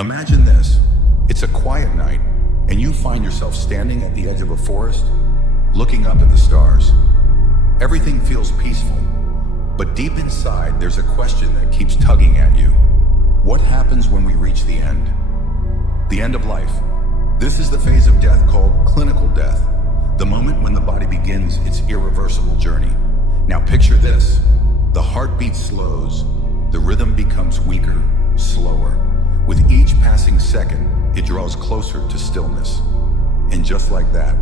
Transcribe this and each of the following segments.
Imagine this. It's a quiet night, and you find yourself standing at the edge of a forest, looking up at the stars. Everything feels peaceful, but deep inside, there's a question that keeps tugging at you. What happens when we reach the end? The end of life. This is the phase of death called clinical death, the moment when the body begins its irreversible journey. Now picture this. The heartbeat slows, the rhythm becomes weaker, slower. With each passing second, it draws closer to stillness. And just like that,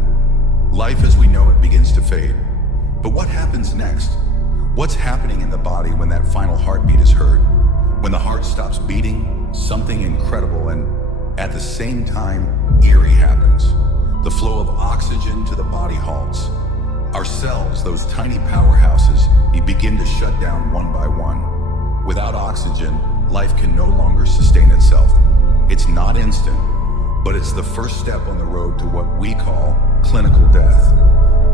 life as we know it begins to fade. But what happens next? What's happening in the body when that final heartbeat is heard? When the heart stops beating, something incredible and, at the same time, eerie happens. The flow of oxygen to the body halts. Our cells, those tiny powerhouses, begin to shut down one by one. Without oxygen, life can no longer sustain itself. It's not instant, but it's the first step on the road to what we call clinical death.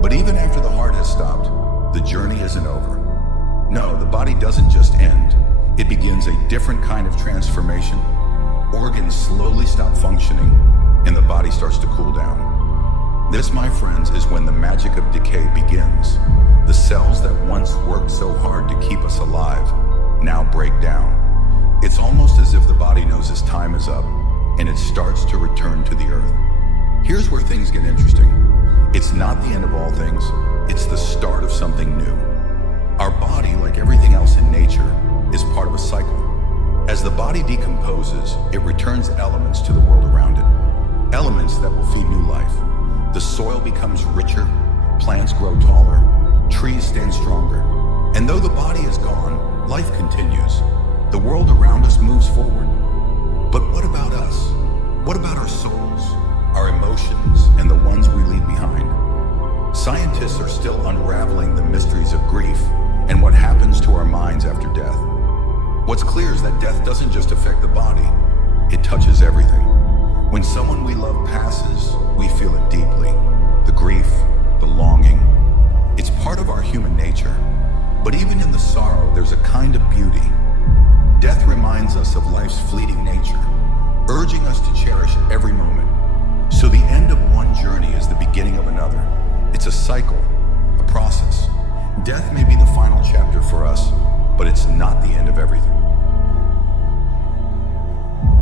But even after the heart has stopped, the journey isn't over. No, the body doesn't just end. It begins a different kind of transformation. Organs slowly stop functioning, and the body starts to cool down. This, my friends, is when the magic of decay begins. The cells that once worked so hard to keep us alive now break down. It's almost as if the body knows its time is up, and it starts to return to the earth. Here's where things get interesting. It's not the end of all things, it's the start of something new. Our body, like everything else in nature, is part of a cycle. As the body decomposes, it returns elements to the world around it. Elements that will feed new life. The soil becomes richer, plants grow taller, trees stand stronger. And though the body is gone, life continues. The world around us moves forward. But what about us? What about our souls, our emotions, and the ones we leave behind? Scientists are still unraveling the mysteries of grief and what happens to our minds after death. What's clear is that death doesn't just affect the body, it touches everything. When someone we love passes, we feel it deeply. The grief, the longing. It's part of our human nature. But even in the sorrow, there's a kind of beauty. Death reminds us of life's fleeting nature, urging us to cherish every moment. So the end of one journey is the beginning of another. It's a cycle, a process. Death may be the final chapter for us, but it's not the end of everything.